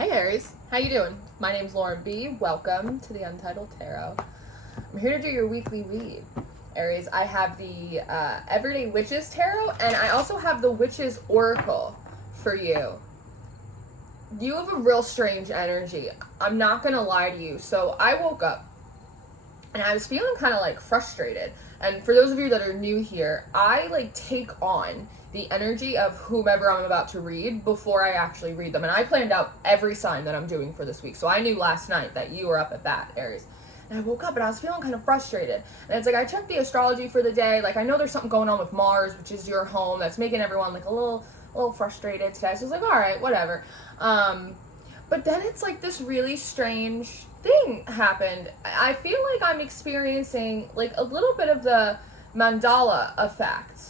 Hey Aries, how you doing? My name's Lauren B. Welcome to the Untitled Tarot. I'm here to do your weekly read. Aries, I have the Everyday Witches Tarot, and I also have the Witches Oracle for you. You have a real strange energy. I'm not gonna lie to you. So I woke up and I was feeling kind of like frustrated. And for those of you that are new here, I like take on the energy of whomever I'm about to read before I actually read them. And I planned out every sign that I'm doing for this week. So I knew last night that you were up at bat, Aries. And I woke up and I was feeling kind of frustrated. And it's like, I checked the astrology for the day. Like, I know there's something going on with Mars, which is your home, that's making everyone like a little frustrated today. So I was like, all right, whatever. But then it's like this really strange thing happened. I feel like I'm experiencing like a little bit of the mandala effect.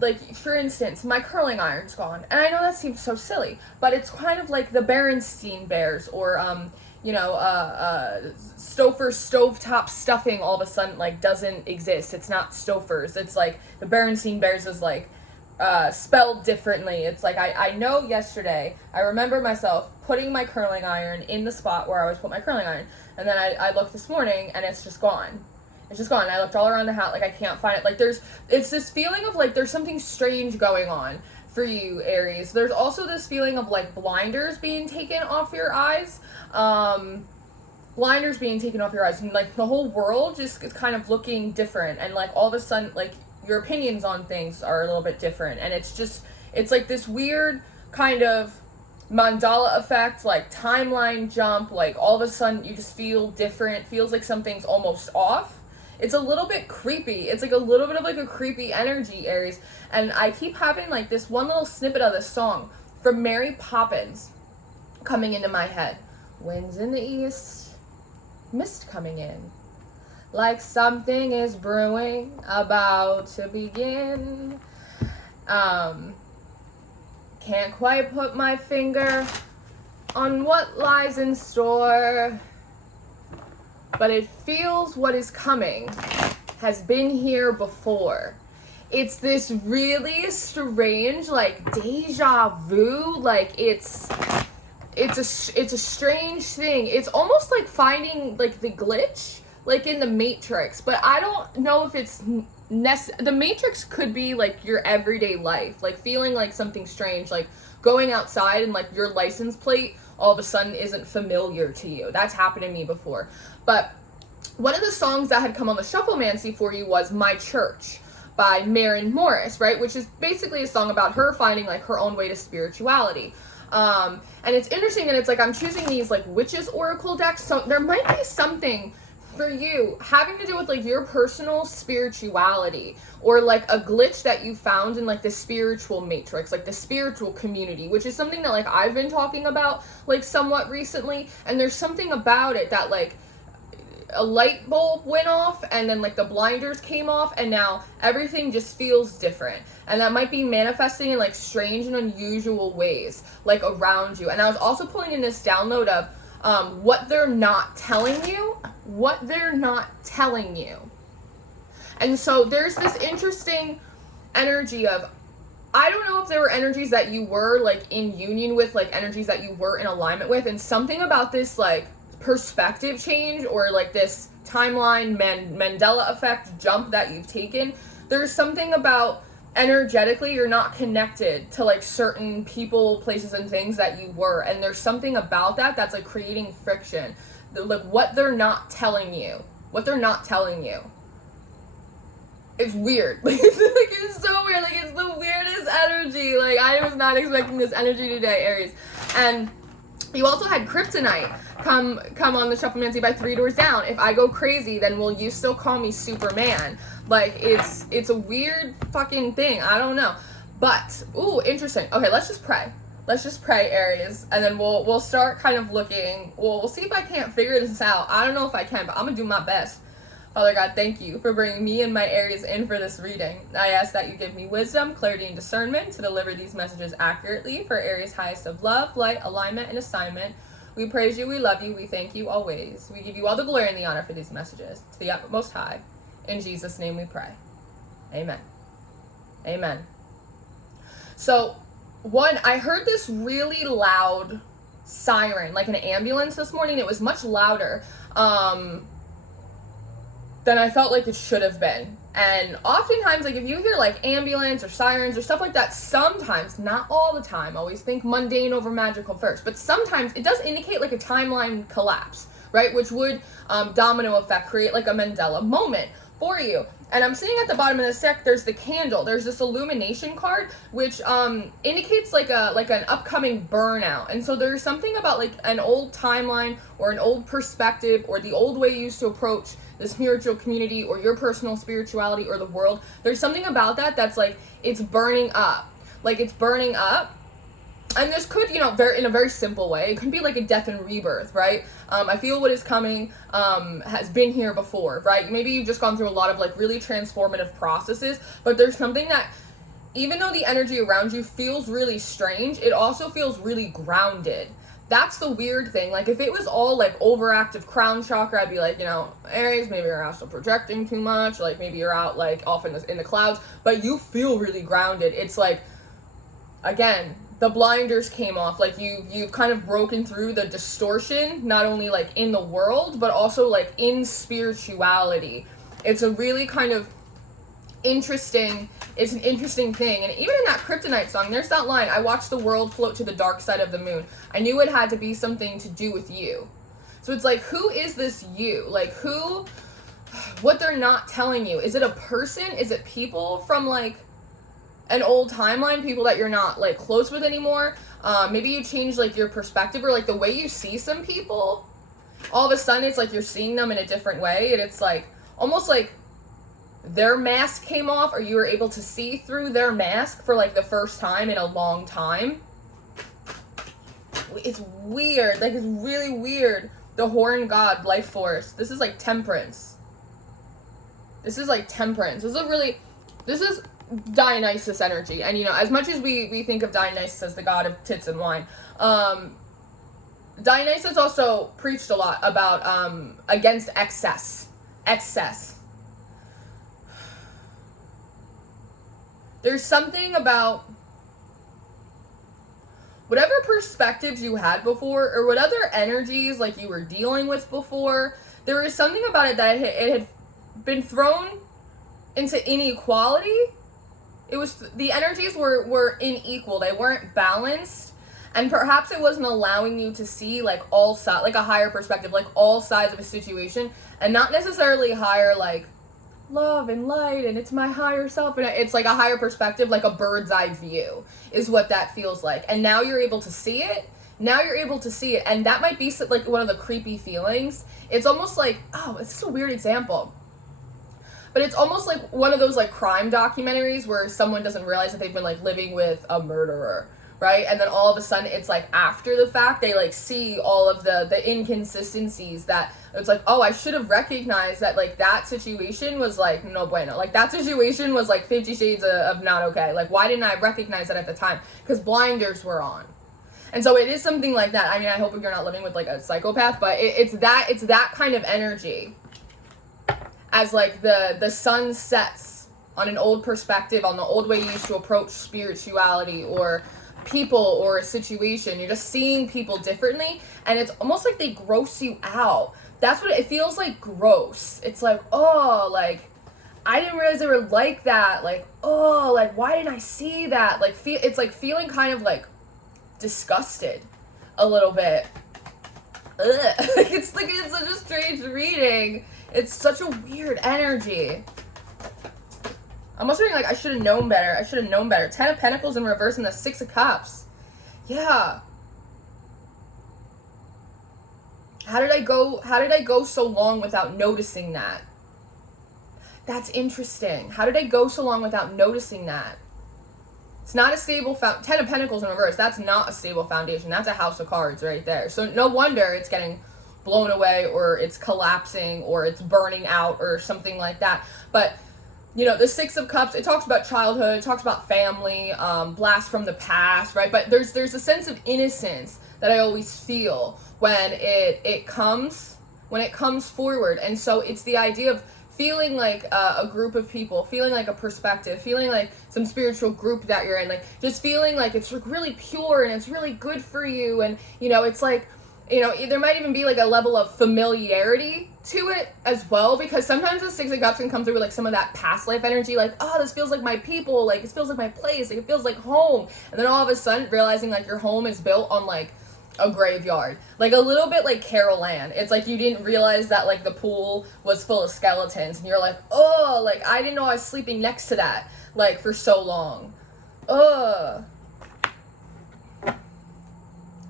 Like, for instance, my curling iron's gone. And I know that seems so silly, but it's kind of like the Berenstein Bears or, Stouffer's stovetop stuffing all of a sudden, like, doesn't exist. It's not Stouffer's. It's like the Berenstein Bears is, like, spelled differently. It's like, I know yesterday, I remember myself putting my curling iron in the spot where I always put my curling iron. And then I looked this morning, and it's just gone. It's just gone. I looked all around the house, like, I can't find it. Like, it's this feeling of, like, there's something strange going on for you, Aries. There's also this feeling of, like, blinders being taken off your eyes. Blinders being taken off your eyes. And, like, the whole world just is kind of looking different. And, like, all of a sudden, like, your opinions on things are a little bit different. And it's just, it's, like, this weird kind of mandala effect, like, timeline jump. Like, all of a sudden, you just feel different. Feels like something's almost off. It's a little bit creepy. It's like a little bit of like a creepy energy, Aries. And I keep having like this one little snippet of this song from Mary Poppins coming into my head. Winds in the east, mist coming in. Like something is brewing, about to begin. Can't quite put my finger on what lies in store. But it feels what is coming has been here before. It's this really strange, like, deja vu. Like, it's a strange thing. It's almost like finding, like, the glitch, like, in the Matrix. But I don't know if it's the Matrix could be, like, your everyday life. Like, feeling like something strange, like, going outside and, like, your license plate all of a sudden isn't familiar to you. That's happened to me before. But one of the songs that had come on the Shufflemancy for you was My Church by Maren Morris, right? Which is basically a song about her finding like her own way to spirituality. And it's interesting that it's like I'm choosing these like witches oracle decks. So there might be something for you having to do with like your personal spirituality or like a glitch that you found in like the spiritual matrix, like the spiritual community, which is something that like I've been talking about like somewhat recently. And there's something about it that like a light bulb went off and then like the blinders came off and now everything just feels different. And that might be manifesting in like strange and unusual ways like around you. And I was also pulling in this download of what they're not telling you. And so there's this interesting energy of, I don't know if there were energies that you were like in union with, like energies that you were in alignment with, and something about this like perspective change or like this timeline Mandela effect jump that you've taken. There's something about energetically you're not connected to like certain people, places, and things that you were, and there's something about that that's like creating friction. Like what they're not telling you. It's weird. Like it's so weird. Like it's the weirdest energy. Like I was not expecting this energy today, Aries. And you also had Kryptonite come on the Shufflemancy by 3 Doors Down. If I go crazy, then will you still call me Superman? Like it's a weird fucking thing. I don't know. But ooh, interesting. Okay, let's just pray. Aries, and then we'll start kind of looking. We'll see if I can't figure this out. I don't know if I can, but I'm gonna do my best. Father God, thank you for bringing me and my Aries in for this reading. I ask that you give me wisdom, clarity, and discernment to deliver these messages accurately for Aries' highest of love, light, alignment, and assignment. We praise you, we love you, we thank you always. We give you all the glory and the honor for these messages. To the utmost high. In Jesus' name we pray. Amen. Amen. So, one, I heard this really loud siren, like an ambulance this morning. It was much louder than I felt like it should have been. And oftentimes, like, if you hear like ambulance or sirens or stuff like that, sometimes, not all the time, always think mundane over magical first, but sometimes it does indicate like a timeline collapse, right? Which would domino effect, create like a Mandela moment for you. And I'm sitting at the bottom of the deck, there's the candle. There's this illumination card, which indicates like an upcoming burnout. And so there's something about like an old timeline or an old perspective or the old way you used to approach the spiritual community or your personal spirituality or the world. There's something about that that's like, it's burning up. Like, it's burning up. And this could, you know, in a very simple way, it could be like a death and rebirth, right? I feel what is coming has been here before, right? Maybe you've just gone through a lot of like really transformative processes, but there's something that, even though the energy around you feels really strange, it also feels really grounded. That's the weird thing. Like, if it was all like overactive crown chakra, I'd be like, you know, Aries, maybe you're also projecting too much, like maybe you're out like off in the clouds, but you feel really grounded. It's like, again, the blinders came off. Like, you've kind of broken through the distortion, not only like in the world, but also like in spirituality. It's a really kind of interesting, it's an interesting thing. And even in that Kryptonite song, there's that line, I watched the world float to the dark side of the moon. I knew it had to be something to do with you. So it's like, who is this you? Like, who, what they're not telling you. Is it a person? Is it people from like an old timeline, people that you're not like close with anymore? Maybe you change like your perspective or like the way you see some people. All of a sudden it's like you're seeing them in a different way, and it's like almost like their mask came off, or you were able to see through their mask for like the first time in a long time. It's weird. Like, it's really weird. The Horn God, Life Force. This is like Temperance. This is like Temperance. This is Dionysus energy. And, you know, as much as we think of Dionysus as the god of tits and wine, Dionysus also preached a lot about against excess. There's something about whatever perspectives you had before, or what other energies like you were dealing with before, there was something about it that it had been thrown into inequality. It was, the energies were unequal. They weren't balanced, and perhaps it wasn't allowing you to see like all sides, like a higher perspective, like all sides of a situation, and not necessarily higher like love and light and it's my higher self, and it's like a higher perspective, like a bird's eye view is what that feels like. And now you're able to see it. And that might be like one of the creepy feelings. It's almost like, oh, it's just a weird example, but it's almost like one of those like crime documentaries where someone doesn't realize that they've been like living with a murderer, right? And then all of a sudden it's like after the fact, they like see all of the inconsistencies, that it's like, oh, I should have recognized that like that situation was like no bueno. Like that situation was like 50 shades of not okay. Like, why didn't I recognize that at the time? Because blinders were on. And so it is something like that. I mean, I hope you're not living with like a psychopath, but it's that kind of energy. As like the sun sets on an old perspective, on the old way you used to approach spirituality or people or a situation, you're just seeing people differently, and it's almost like they gross you out. That's what it feels like, gross. It's like, oh, like, I didn't realize they were like that. Like, oh, like, why didn't I see that? Like, it's like feeling kind of like disgusted a little bit. Ugh. It's such a strange reading. It's such a weird energy. I'm also feeling like I should have known better. 10 of Pentacles in reverse and the 6 of Cups. Yeah. How did I go so long without noticing that? That's interesting. How did I go so long without noticing that? It's not a stable 10 of Pentacles in reverse. That's not a stable foundation. That's a house of cards right there. So no wonder it's getting blown away, or it's collapsing, or it's burning out, or something like that. But you know, the 6 of Cups, it talks about childhood, it talks about family, blast from the past, right? But there's a sense of innocence that I always feel when it comes forward. And so it's the idea of feeling like a group of people, feeling like a perspective, feeling like some spiritual group that you're in, like just feeling like it's really pure and it's really good for you. And, you know, it's like, you know, there might even be like a level of familiarity to it as well, because sometimes the Six of Cups can come through with like some of that past life energy, like, oh, this feels like my people, like it feels like my place, like it feels like home. And then all of a sudden realizing like your home is built on like a graveyard, like a little bit like Carol Ann. It's like you didn't realize that like the pool was full of skeletons and you're like, oh, like I didn't know I was sleeping next to that like for so long.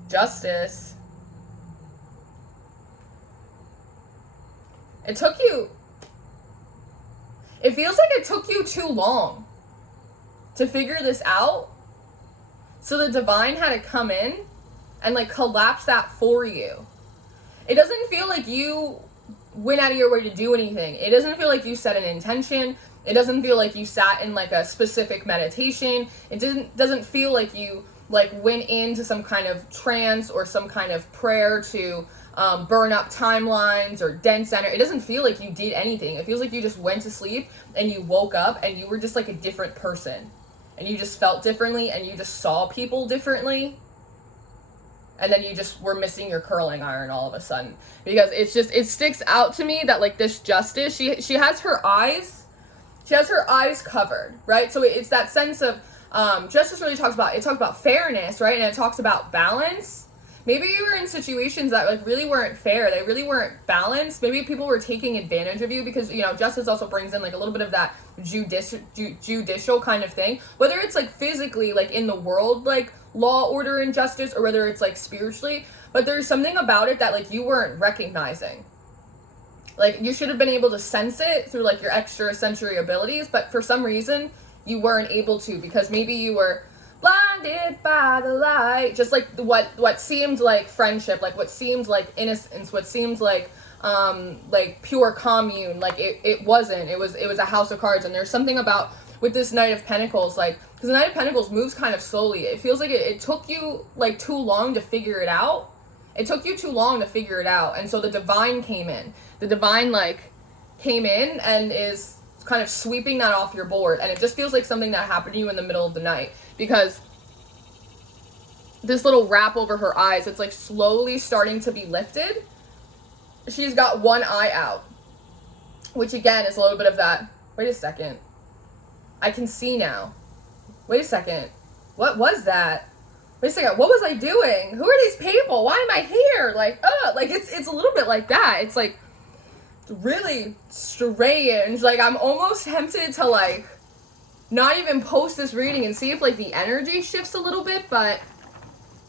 Justice. It feels like it took you too long to figure this out. So the divine had to come in and like collapse that for you. It doesn't feel like you went out of your way to do anything. It doesn't feel like you set an intention. It doesn't feel like you sat in like a specific meditation. It doesn't feel like you like went into some kind of trance or some kind of prayer to burn up timelines or dense center. It doesn't feel like you did anything. It feels like you just went to sleep and you woke up and you were just like a different person. And you just felt differently and you just saw people differently. And then you just were missing your curling iron all of a sudden. Because it sticks out to me that like this Justice, she has her eyes covered, right? So it's that sense of, Justice really talks about fairness, right? And it talks about balance. Maybe you were in situations that like really weren't fair. They really weren't balanced. Maybe people were taking advantage of you because, you know, Justice also brings in like a little bit of that judicial kind of thing. Whether it's like physically, like in the world, like law, order, and justice, or whether it's like spiritually. But there's something about it that like you weren't recognizing. Like you should have been able to sense it through like your extrasensory abilities, but for some reason you weren't able to because maybe you were blinded by the light, just like what seemed like friendship, like what seemed like innocence, what seemed like pure commune, like it wasn't. It was a house of cards. And there's something about with this Knight of Pentacles, like because the Knight of Pentacles moves kind of slowly. It feels like it took you like too long to figure it out. It took you too long to figure it out. And so the divine came in. The divine like came in and is kind of sweeping that off your board. And it just feels like something that happened to you in the middle of the night. Because this little wrap over her eyes, it's like slowly starting to be lifted. She's got one eye out, which again is a little bit of that. Wait a second. I can see now. Wait a second. What was that? Wait a second. What was I doing? Who are these people? Why am I here? Like, it's a little bit like that. It's like really strange. Like I'm almost tempted to like not even post this reading and see if like the energy shifts a little bit, but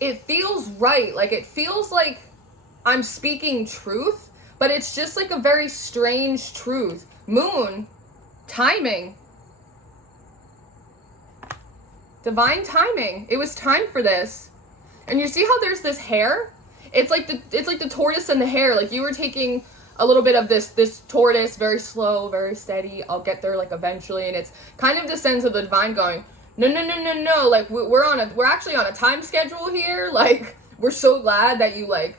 it feels right. Like it feels like I'm speaking truth, but it's just like a very strange truth. Moon, timing. Divine timing. It was time for this. And you see how there's this hair? It's like the tortoise and the hare. Like you were taking a little bit of this tortoise, very slow, very steady. I'll get there like eventually. And it's kind of the sense of the divine going, no. Like we're actually on a time schedule here. Like we're so glad that you like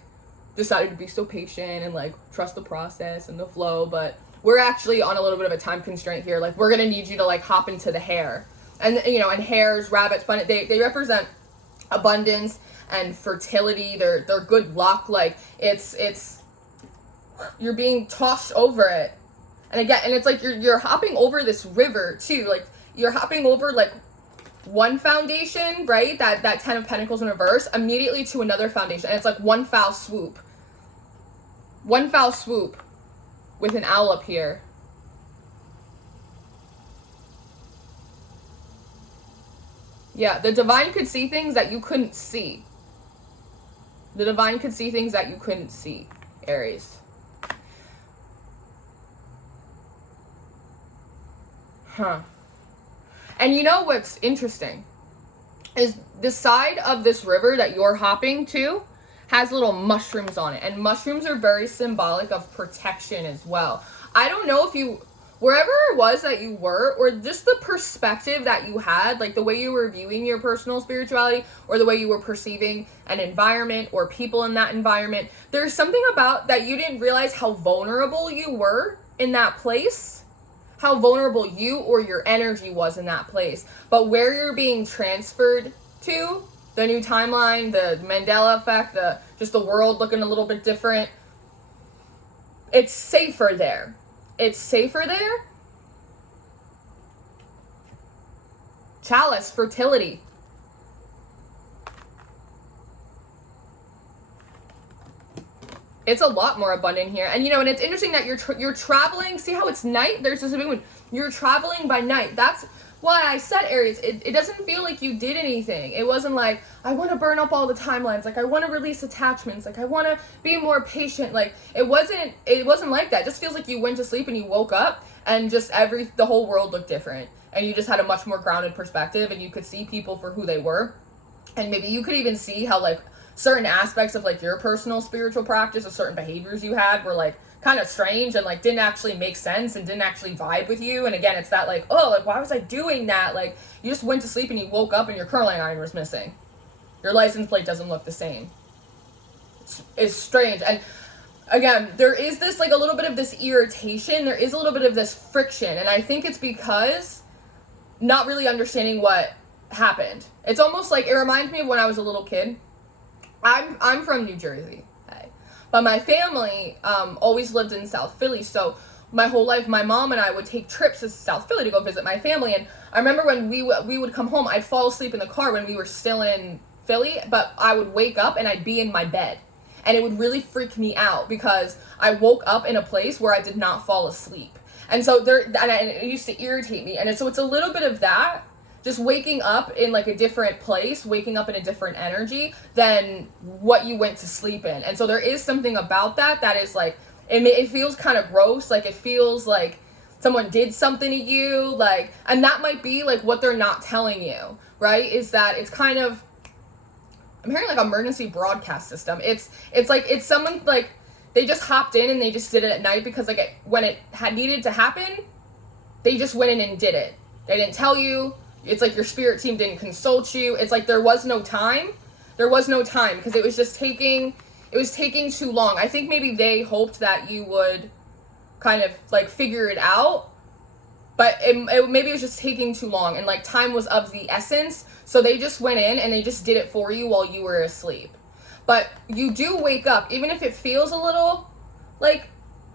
decided to be so patient and like trust the process and the flow. But we're actually on a little bit of a time constraint here. Like we're gonna need you to like hop into the hare. And you know, and hares, rabbits, bunny, they represent abundance and fertility. They're good luck. Like it's you're being tossed over it. And again, and it's like you're hopping over this river too. Like you're hopping over like one foundation, right? That 10 of Pentacles in reverse, immediately to another foundation. And it's like one foul swoop. One foul swoop with an owl up here. Yeah, the divine could see things that you couldn't see. The divine could see things that you couldn't see, Aries. Huh. And you know what's interesting is the side of this river that you're hopping to has little mushrooms on it. And mushrooms are very symbolic of protection as well. I don't know if you, wherever it was that you were, or just the perspective that you had, like the way you were viewing your personal spirituality, or the way you were perceiving an environment or people in that environment, there's something about that you didn't realize how vulnerable you were in that place, how vulnerable you or your energy was in that place. But where you're being transferred to, the new timeline, the Mandela effect, just the world looking a little bit different, it's safer there. It's safer there. Chalice, fertility. It's a lot more abundant here. And, and it's interesting that you're traveling. See how it's night? There's this big one. You're traveling by night. That's why I said, Aries, it doesn't feel like you did anything. It wasn't like, I want to burn up all the timelines. Like, I want to release attachments. Like, I want to be more patient. Like, it wasn't like that. It just feels like you went to sleep and you woke up and just the whole world looked different. And you just had a much more grounded perspective and you could see people for who they were. And maybe you could even see how, like, certain aspects of, like, your personal spiritual practice or certain behaviors you had were, like, kind of strange and, like, didn't actually make sense and didn't actually vibe with you. And again, it's that, like, oh, like, why was I doing that? Like, you just went to sleep and you woke up and your curling iron was missing. Your license plate doesn't look the same. It's strange. And again, there is this, like, a little bit of this irritation. There is a little bit of this friction. And I think it's because not really understanding what happened. It's almost like, it reminds me of when I was a little kid. I'm from New Jersey, okay? But my family always lived in South Philly, so my whole life, my mom and I would take trips to South Philly to go visit my family, and I remember when we would come home, I'd fall asleep in the car when we were still in Philly, but I would wake up and I'd be in my bed, and it would really freak me out because I woke up in a place where I did not fall asleep, and so it used to irritate me, and so it's a little bit of that. Just waking up in, like, a different place, waking up in a different energy than what you went to sleep in. And so there is something about that is, like, it feels kind of gross. Like, it feels like someone did something to you. Like, and that might be, like, what they're not telling you, right? Is that it's kind of, I'm hearing, like, emergency broadcast system. It's like, it's someone, like, they just hopped in and they just did it at night because, like, when it had needed to happen, they just went in and did it. They didn't tell you. It's like your spirit team didn't consult you. It's like there was no time. There was no time because it was taking too long. I think maybe they hoped that you would kind of, like, figure it out, but maybe it was just taking too long, and, like, time was of the essence. So they just went in and they just did it for you while you were asleep. But you do wake up, even if it feels a little, like,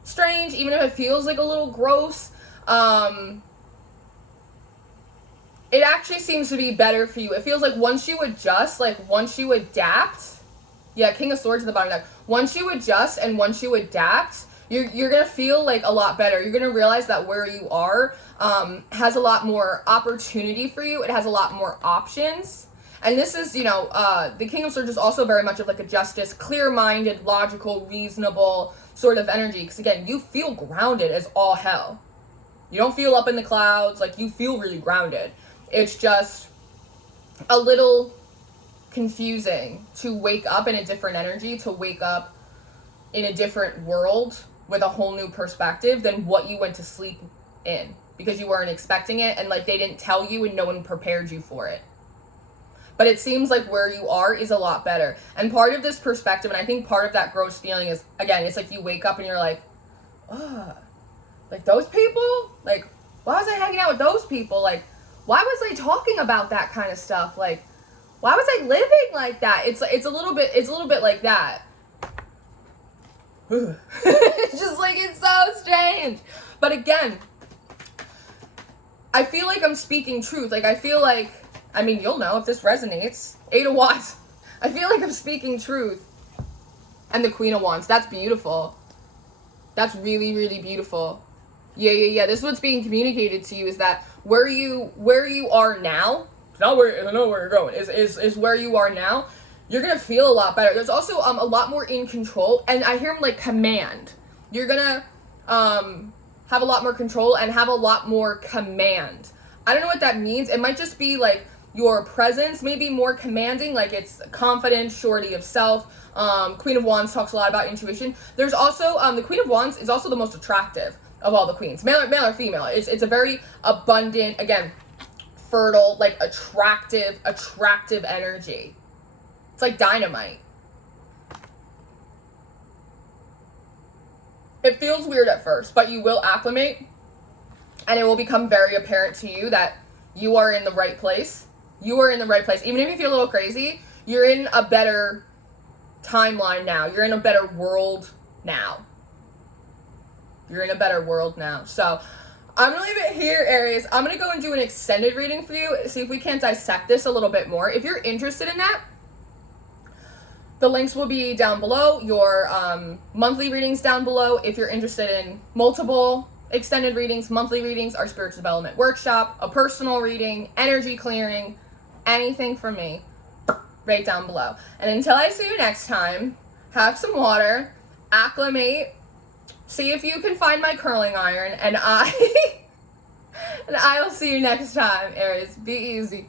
strange, even if it feels like a little gross, it actually seems to be better for you. It feels like once you adjust, like, once you adapt, yeah, King of Swords at the bottom of that. Once you adjust and once you adapt, you're going to feel, like, a lot better. You're going to realize that where you are has a lot more opportunity for you. It has a lot more options. And this is, the King of Swords is also very much of, like, a justice, clear-minded, logical, reasonable sort of energy. Because, again, you feel grounded as all hell. You don't feel up in the clouds. Like, you feel really grounded. It's just a little confusing to wake up in a different energy, to wake up in a different world with a whole new perspective than what you went to sleep in, because you weren't expecting it and, like, they didn't tell you and no one prepared you for it. But it seems like where you are is a lot better. And part of this perspective, and I think part of that gross feeling is, again, it's like you wake up and you're like, ugh, like, those people? Like, why was I hanging out with those people? Like, why was I talking about that kind of stuff? Like, why was I living like that? It's a little bit like that. It's just like, it's so strange. But again, I feel like I'm speaking truth. Like, I feel like, I mean, you'll know if this resonates. 8 of Wands. I feel like I'm speaking truth. And the Queen of Wands. That's beautiful. That's really, really beautiful. Yeah. This is what's being communicated to you, is that where you are now, not where I know where you're going, is where you are now. You're gonna feel a lot better. There's also a lot more in control, and I hear like command. You're gonna have a lot more control and have a lot more command. I don't know what that means. It might just be like your presence may be more commanding, like it's confident, surety of self. Queen of Wands talks a lot about intuition. There's also the Queen of Wands is also the most attractive of all the queens, male or female. It's a very abundant, again, fertile, like attractive energy. It's like dynamite. It feels weird at first, but you will acclimate, and it will become very apparent to you that you are in the right place. You are in the right place. Even if you feel a little crazy, you're in a better timeline now. You're in a better world now. You're in a better world now. So I'm going to leave it here, Aries. I'm going to go and do an extended reading for you, see if we can dissect this a little bit more. If you're interested in that, the links will be down below. Your monthly readings down below. If you're interested in multiple extended readings, monthly readings, our spiritual development workshop, a personal reading, energy clearing, anything from me, right down below. And until I see you next time, have some water, acclimate, see if you can find my curling iron, and I will see you next time, Aries. Be easy.